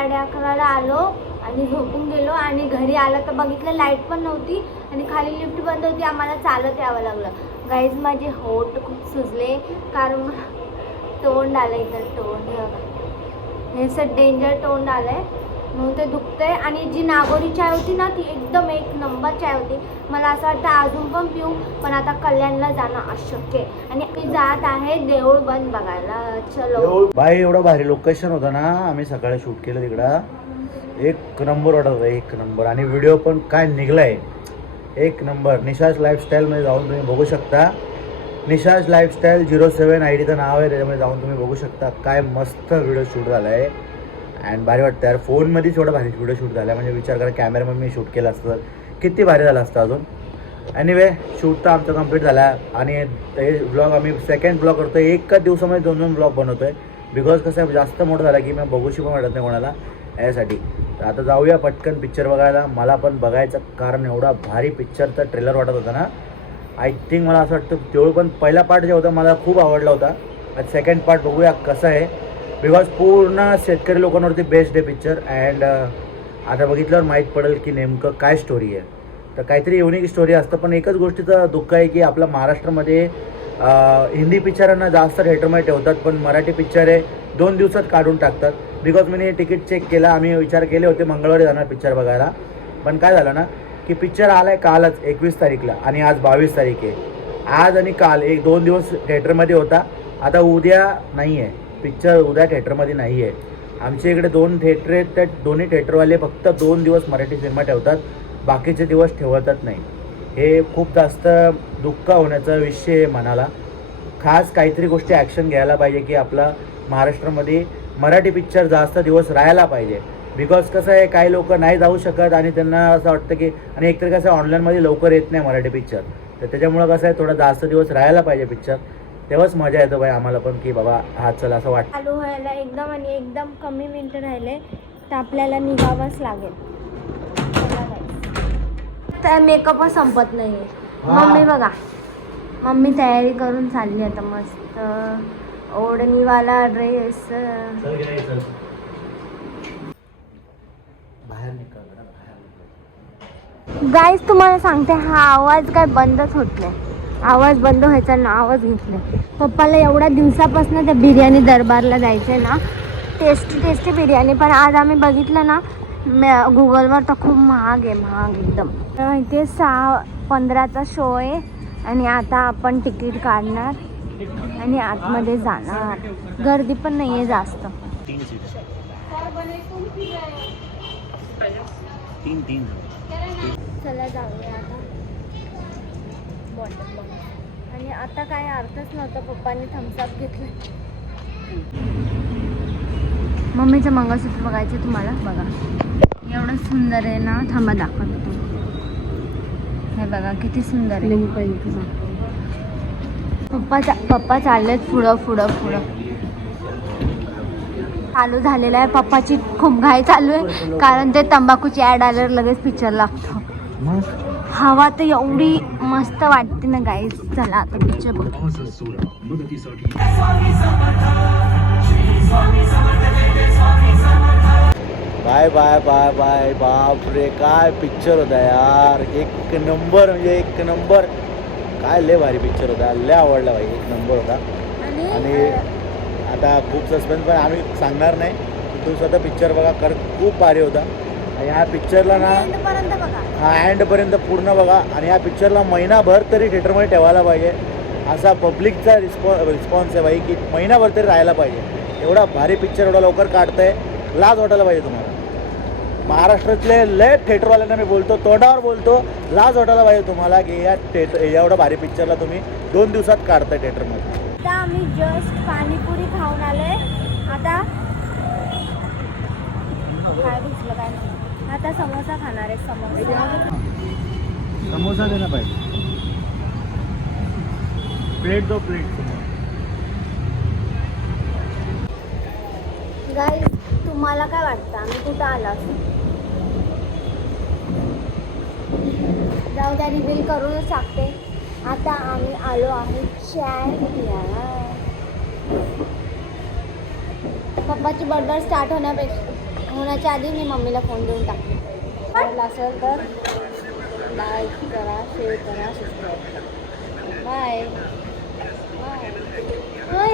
11:30 आलो आणि झोपून गेलो आणि घरी आलं तर बघितलं लाईट पण नव्हती आणि खाली लिफ्ट बंद होती. आम्हाला चालत यावं लागलं. गाईज माझे होठ खूप सुजले कारण तोंड आलं इथं. तोंड हे असं डेंजर तोंड आलंय म्हणून ते दुखतंय. आणि जी नागोरी चाय होती ना ती एकदम एक नंबर चाय होती. मला असं वाटतं अजून पण पिऊ, पण आता कल्याणला जाणं अशक्य आहे आणि मी जात आहे देऊळ बंद बघायला. चलो बाई, एवढं भारी लोकेशन होतं ना. आम्ही सकाळी शूट केलं तिकडं. एक नंबर वाटत होता, एक नंबर. आणि व्हिडिओ पण काय निघलाय एक नंबर. निशाज लाईफस्टाईलमध्ये जाऊन तुम्ही बघू शकता. निशाज लाईफस्टाईल 07 IDचं नाव आहे, त्याच्यामध्ये जाऊन तुम्ही बघू शकता. काय मस्त व्हिडिओ शूट झाला आहे अँड भारी वाटतं यार. फोनमध्येच एवढा भारी व्हिडिओ शूट झाला म्हणजे विचार करा, कॅमेरामध्ये मी शूट केलं असतं किती भारी झालं असतं अजून. एनिवे, शूट तर आमचा कंप्लीट झाला आणि ते ब्लॉग आम्ही सेकंड ब्लॉग करतो. एकाच दिवसामध्ये 2 ब्लॉग बनवतो आहे बिकॉज कसं आहे जास्त मोठं झालं की मी बघूशी पण वाटत नाही कोणाला यासाठी. तर आता जाऊया पटकन पिक्चर बघायला. मला पण बघायचं कारण एवढा भारी पिक्चरचा ट्रेलर वाटत होता ना. आय थिंक मला असं वाटतं तेवढं पण पहिला पार्ट जे होता मला खूप आवडला होता. आणि सेकंड पार्ट बघूया कसं आहे बिकॉज पूर्ण शेतकरी लोकांवरती बेस्ड आहे पिक्चर. अँड आता बघितल्यावर माहीत पडेल की नेमकं काय स्टोरी आहे. तर काहीतरी युनिक स्टोरी असतं. पण एकच गोष्टीचं दुःख आहे की आपल्या महाराष्ट्रामध्ये हिंदी पिक्चरांना जास्त थिएटरमध्ये ठेवतात पण मराठी पिक्चर आहे 2 दिवसात काढून टाकतात. बिकॉज मी तिकीट चेक केलं. आम्ही विचार केले होते मंगळवारी जाणार पिक्चर बघायला. पण काय झालं ना की पिक्चर आला आहे कालच 21 तारीखला आणि आज 22 तारीख आहे. आज आणि काल 2 दिवस थिएटरमध्ये होता. आता उद्या नाही आहे पिक्चर, उद्या थिएटरमध्ये नाही आहे. आमच्या इकडे 2 थिएटर आहेत. त्या दोन्ही थिएटरवाले फक्त 2 दिवस मराठी सिनेमा ठेवतात, बाकीचे दिवस ठेवतच नाही. हे खूप जास्त दुःख होण्याचा विषय आहे मनाला. खास काहीतरी गोष्टी ॲक्शन घ्यायला पाहिजे की आपला महाराष्ट्रामध्ये मराठी पिक्चर जास्त दिवस राहायला पाहिजे. बिकॉज कसं आहे काही लोक नाही जाऊ शकत आणि त्यांना असं वाटतं की आणि एकतर कसं ऑनलाईनमध्ये लवकर येत नाही मराठी पिक्चर. तर त्याच्यामुळं कसं आहे थोडा जास्त दिवस राहायला पाहिजे पिक्चर. तेव्हाच मजा येतो बाई आम्हाला पण की बाबा हा चला असं वाटतं. चालू व्हायला एकदम आणि एकदम कमी मिनटं राहिले तर आपल्याला निघावंच लागेल. तर मेकअपच संपत नाही आहे. मम्मी बघा, मम्मी तयारी करून चालली आता मस्त ओढणीवाला ड्रेस. गाईज तुम्हाला सांगते हा आवाज काय बंदच होत नाही. आवाज बंद व्हायचा ना आवाज घेतला. पप्पाला एवढ्या दिवसापासून त्या बिर्याणी दरबारला जायचं आहे ना, टेस्टी बिर्याणी. पण आज आम्ही बघितलं ना गुगलवर तर खूप महाग आहे, महाग एकदम. इथे 6:15चा शो आहे आणि आता आपण तिकीट काढणार आणि आतमध्ये जाणार. गर्दी पण नाही आहे जास्त. 3 चला जाऊया आता. बॉटल बघा. आणि आता काय अर्थच नव्हता, पप्पांनी थम्सअप घेतलं. मम्मीचं मंगळसूत्र बघायचं तुम्हाला. बघा एवढं सुंदर आहे ना. थांबा दाखवतो हे बघा किती सुंदर आहे. पप्पा चाललेत पुढं चालू झालेलं आहे. पप्पाची खूप घाई चालू आहे कारण ते तंबाखूची ॲड आल्यावर लगेच पिक्चर लागतो. हवा तर एवढी मस्त वाटते ना गाईज. चला आता पिक्चर बघू. Bye bye bye bye. बापरे काय पिक्चर होता यार. एक नंबर म्हणजे एक नंबर. काय लय भारी पिक्चर होता. लय आवडला भाई. एक नंबर होता. आणि आता खूप सस्पेन्स पण आम्ही सांगणार नाही. तू स्वतः पिक्चर बघा कर. खूप भारी होता. आणि ह्या पिक्चरला ना हा एंडपर्यंत पूर्ण बघा. आणि ह्या पिक्चरला महिनाभर तरी थिएटरमध्ये ठेवायला पाहिजे असा पब्लिकचा रिस्पॉन्स आहे बाई की महिनाभर तरी राहायला पाहिजे. एवढा भारी पिक्चर एवढा लवकर काढतंय. लाज वाटायला पाहिजे तुम्हाला. महाराष्ट्रातले लय थिएटरवाल्यांना मी बोलतो, तोंडावर बोलतो, लाज वाटायला पाहिजे तुम्हाला की या एवढा भारी पिक्चरला तुम्ही 2 दिवसात काढताय थिएटरमध्ये. आता आम्ही जस्ट पाणीपुरी खाऊन आले. आता काय भिजलं काय नाही. आता समोसा खाणार आहे. समोसा देना पाहिजे. प्लेट दो प्लेट. गाईज तुम्हाला काय वाटतं आम्ही कुठं आलो असं? जाऊ द्या, रिव्हील करूनच टाकते. आता आम्ही आलो आहे चाय पियाला. पप्पाची बर्गर स्टार्ट होण्यापेक्षा होण्याच्या आधी मी मम्मीला फोन देऊन टाकते. आवडला असेल तर लाईक करा, शेअर करा, सबस्क्राईब करा. Bye bye.